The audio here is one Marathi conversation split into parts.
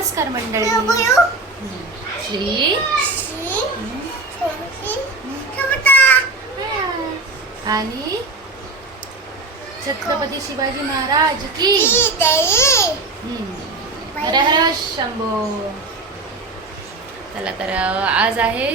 नमस्कार मंडळी. श्री. आणि छत्रपती शिवाजी महाराज की. हम्म. हर हर शंभो. चला तर आज आहे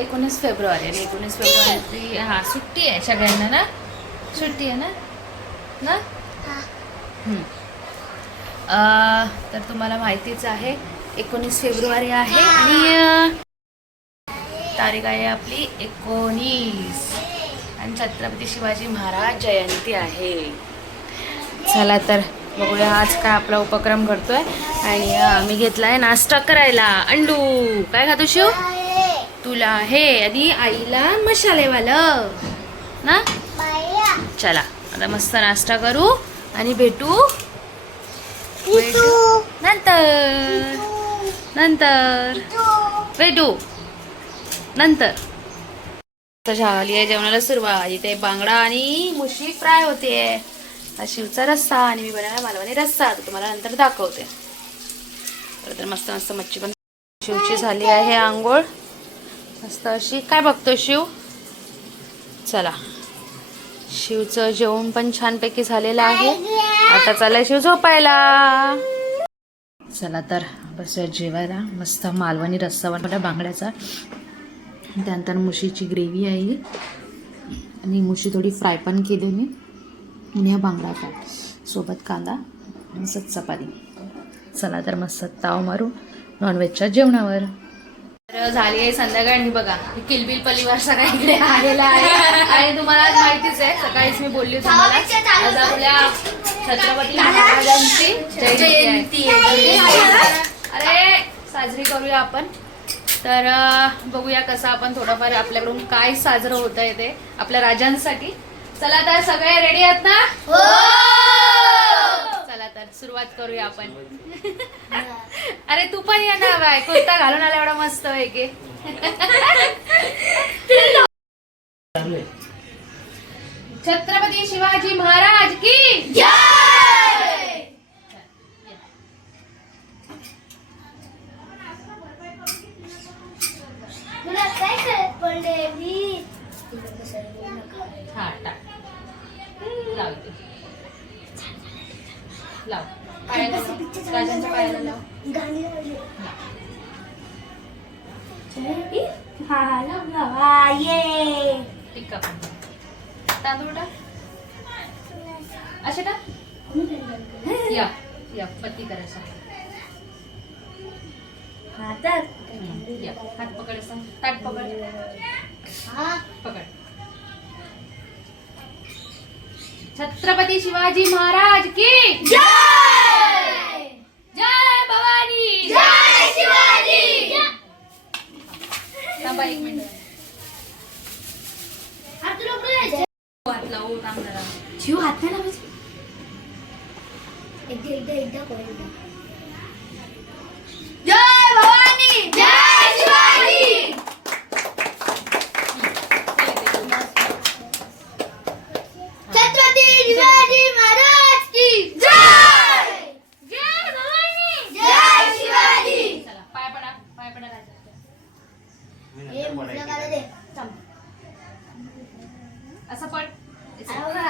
एकोणीस फेब्रुवारी आणि एकोणीस फेब्रुवारी हा सुट्टी आहे सगळ्यांना ना? सुट्टी आहे ना? ना? तर तुम्हाला माहितीच आहे एकोणीस फेब्रुवारी आहे आणि तारीख आहे आपली एकोणीस. आणि छत्रपती शिवाजी महाराज जयंती आहे. चला तर बघूया आज काय आपला उपक्रम करतोय आणि आम्ही घेतलाय नाश्ता करायला. अंडू काय खातो शिव? तुला हे आणि आईला मसालेवालं. ना? चला आता मस्त नाश्ता करू आणि भेटू. नंतर. नंतर. भेटू नंतर. झाली आहे जेवणाला सुरुवात. इथे बांगडा आणि मुशी फ्राय होते. हा शिवचा रस्सा आणि मी बनवला मालवणी रस्सा. तो तुम्हाला नंतर दाखवते. तर तर मस्त मस्त मच्छी पण शिवची झाली आहे आंघोळ. मस्त अशी. काय बघतो शिव? चला. शिवचं जेवण पण छानपैकी झालेलं आहे. आता चला शिव झोपायला. चला तर बस जेवायला. मस्त मालवणी रस्सा बनवला बांगड्याचा. त्यानंतर मुशीची ग्रेव्ही आहे. आणि मुशी थोडी फ्राय पण केली मी. आणि हा बांगडा फ्राय सोबत कांदा आणि मस्त चपाती. चला तर मस्त ताव मारू नॉनव्हेजच्या जेवणावर. तर झाली आहे संध्याकाळ. आणि बघा किलबिल परिवार सगळ्या इकडे आलेला आहे. आणि तुम्हाला माहितीच आहे सकाळीच मी बोलली तुम्हाला. छत्रपती महाराजांची जयंती आहे. अरे साजरी करूया आपण. तर बघूया कसं आपण थोडंफार आपल्याकडून काय साजरं होत आहे ते आपल्या राजांसाठी. चला तर सगळे रेडी आहेत ना? चला तर सुरुवात करूया आपण. अरे तू पण ये ना बाय. कुर्ता घालून आला एवढा मस्त आहे. की छत्रपती शिवाजी महाराज की तुला काय करत पडले मी हा टाक लाव इथे. लाव पायाला लाव. राजांच्या पायाला लाव गाणी लावली. लाव. हा लावला. वा, ये टिक्का पण तांदूळ टाक असे टाक या या पत्ती करायचा हा तर. या हात पकडायचा ताट पकड हात पकड छत्रपती शिवाजी महाराज की जय जय भवानी जय शिवाजी थांबा एक मिनिट हात लवकर यायचे. हात लावू थांब जरा शिव हात नाही लावायचे. एकदा एकदा एकदा कर, एकदा. जय भवानी जय शिवाजी छत्रपती शिवाजी महाराज की जय जय भवानी जय शिवाजी चला पाय पडा पाय पडा राजा हे म्हटलं का रे? थांब. असं बघा.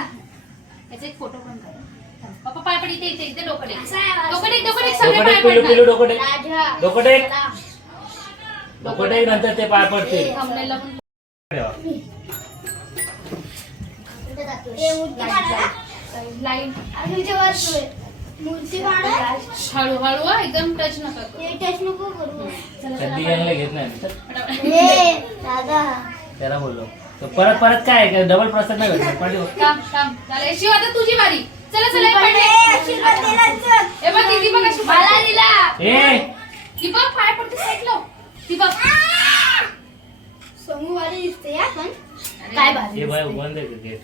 याचा एक फोटो पण काढ. पप्पा पाय पड इथे इथे इथे डोकं टेक असं आहे, डोकं टेक असं डोकं टेक आहे. सगळे डोकं पाय टेक, पिलू पिलू पडणार डोकं टेक राजा डोकं टेक. चला. डोकं टेक नंतर ते पाय पडतील थांबलेलं पण ठेवा. हे मूर्ती काढा. लाईन आणि तुमच्या वर सुरे. मूर्ती काढा. हळू हळू हा, एकदम टच नका करू हे करू. घेत नाही पटापट. हे दादा त्याला बोललो तर परत परत काय? डबल प्रसाद नाही भेटणार पाठीवर. थांब थांब चालेल शिव आता तुझी बारी चला चला पडले. आशीर्वाद दिला चल. हे बघ दीदी बघ अशी मला. दिला. ए. दीपक पाय पडते साईडला. दीपक समूह वाली दिसते या पण. काय भारी हे बाय. बंद आहे ते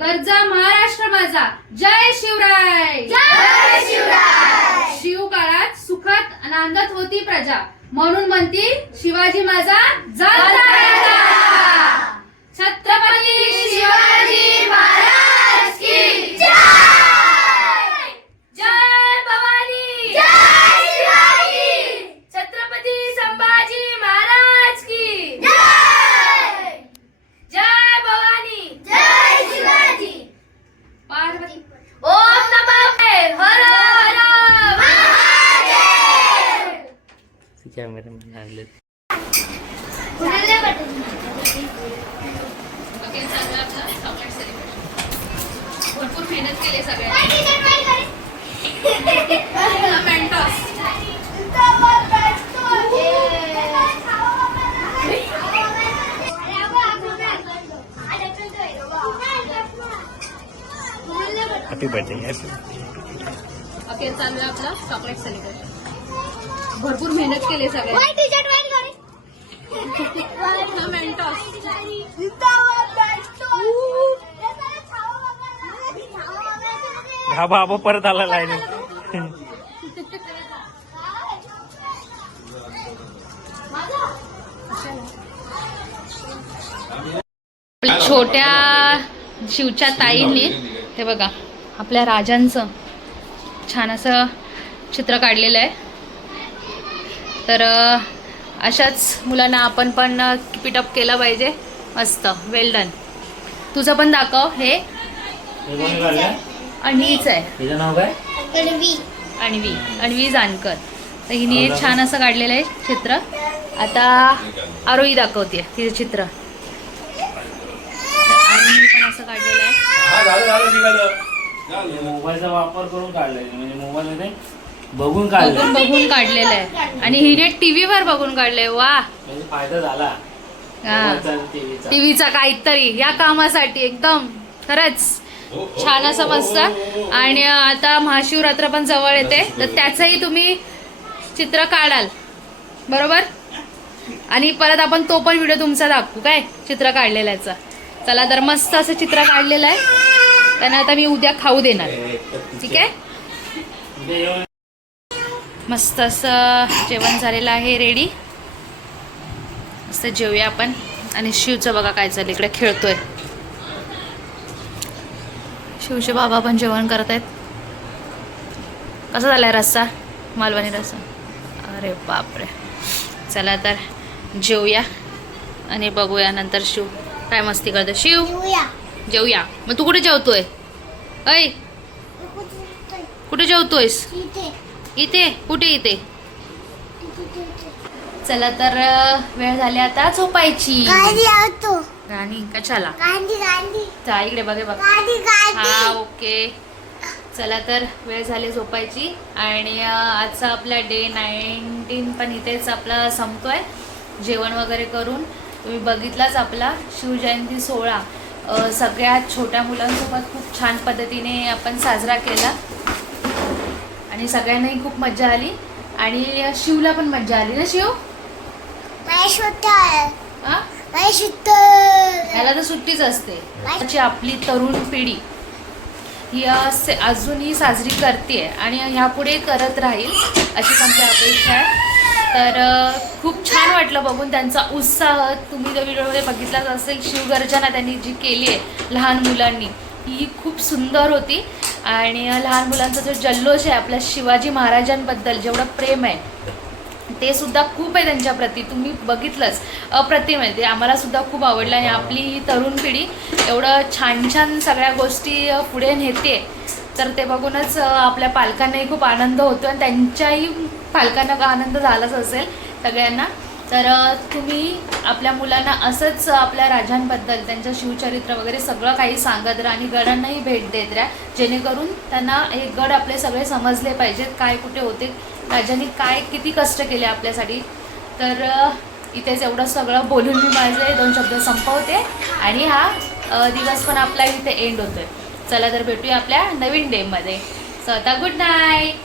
गरजा महाराष्ट्र माझा. जय शिवराय. जय शिवराय. शिव काळात सुखात आनंदात होती प्रजा. म्हणून म्हणती शिवाजी माझा जाता राजा. छत्रपती शिवाजी महाराज की जय जय भवानी जय शिवाजी छत्रपती संभाजी महाराज की जय जय भवानी जय शिवाजी पार्वती ओम नमः हर हर महादेव कॅमेरा आणले कुणाला पाठवू? भरपूर मेहनत केली काय सगळ्यांनी टीचर काय करे? मेंटॉस हॅपी बर्थडे ओके चालू आहे आपला चॉकलेट सेलिब्रेशन भरपूर मेहनत केली सगळ्यांनी. मेंटॉस हा बाबा परत आला लाईन छोट्या शिवच्या ताईंनी हे बघा. आपल्या राजांचं छान असं चित्र काढलेलं आहे. तर अशाच मुलांना आपण पण किपिटअप केलं पाहिजे. मस्त. वेल डन तुझं पण दाखव हे. हे अणवीच आहे. तिचं नाव काय? अणवी अणवी जानकर. तर हिने हे छान असं काढलेलं आहे चित्र. आता आरोही दाखवते तिचं चित्र. तर आरोही पण असं काढलेलं आहे. मोबाईलचा वापर करून काढलाय. म्हणजे मोबाईल मध्ये बघून बघून काढलं बघून काढलेलं आहे. आणि हिने टीव्हीवर बघून काढलंय. वा. म्हणजे फायदा झाला. हा. मोबाईलचा आणि टीव्हीचा. टीव्हीचा काहीतरी. या कामासाठी एकदम. खरंच छान असं मस्त. आणि आता महाशिवरात्र पण जवळ येते. तर त्याचंही तुम्ही चित्र काढाल. बरोबर? आणि परत आपण तो पण व्हिडिओ तुमचा दाखवू काय? चित्र काढलेल्याचा. चला तर मस्त असं चित्र काढलेलं आहे. त्यांना आता मी उद्या खाऊ देणार. ठीक आहे? मस्त असं जेवण झालेलं आहे रेडी मस्त जेवूया आपण. आणि शिवचं बघा काय चाललं इकडे खेळतोय. शिवचे बाबा पण जेवण करत आहेत कसा झालाय रस्सा? मालवणी रस्सा? अरे बापरे. चला तर जेवूया. आणि बघूया नंतर शिव. काय मस्ती करतो शिव! जेवूया. मग तू कुठे जेवतोय? ऐ कुठे जेवतोयस? इथे. कुठे इथे? चला तर वेळ झाली आता झोपायची. राणी कशाला? इकडे बघे बघ. हा ओके. चला तर वेळ झाली झोपायची. आणि आजचा आपला डे नाईन्टीन पण इथेच आपला संपतोय. जेवण वगैरे करून तुम्ही बघितलाच आपला शिवजयंती सोहळा. सगळ्या छोट्या मुलांसोबत खूप छान पद्धतीने आपण साजरा केला. आणि सगळ्यांनाही खूप मजा आली. आणि शिवला पण मजा आली ना शिव? त्याला तर सुट्टीच असते. आपली तरुण पिढी ही अजूनही साजरी करते आणि ह्यापुढे करत राहील अशी आमची अपेक्षा आहे. तर खूप छान वाटलं बघून त्यांचा उत्साह. तुम्ही जर व्हिडिओमध्ये बघितलाच असेल शिवगर्जना त्यांनी जी केली आहे लहान मुलांनी ही खूप सुंदर होती. आणि लहान मुलांचा जो जल्लोष आहे आपल्या शिवाजी महाराजांबद्दल जेवढं प्रेम आहे ते सुद्धा खूप आहे त्यांच्याप्रती तुम्ही बघितलंच अप्रतिम आहे. ते आम्हाला सुद्धा खूप आवडलं. आणि आपली ही तरुण पिढी एवढं छान छान सगळ्या गोष्टी पुढे नेते. तर ते बघूनच आपल्या पालकांनाही खूप आनंद होतो आणि त्यांच्याही पालकांना का आनंद झालाच असेल सगळ्यांना? तर तुम्ही आपल्या मुलांना असंच आपल्या राजांबद्दल त्यांचं शिवचरित्र वगैरे सगळं काही सांगत राहा आणि गडांनाही भेट देत राहा. जेणेकरून त्यांना हे गड आपले सगळे समजले पाहिजेत काय कुठे होते राजांनी काय किती कष्ट केले आपल्यासाठी. तर इथेच एवढं सगळं बोलून मी माझे दोन शब्द संपवते आणि हा दिवस पण आपला इथे एंड होतोय. चला तर भेटूया आपल्या नवीन डेमध्ये स्वतः गुड नाईट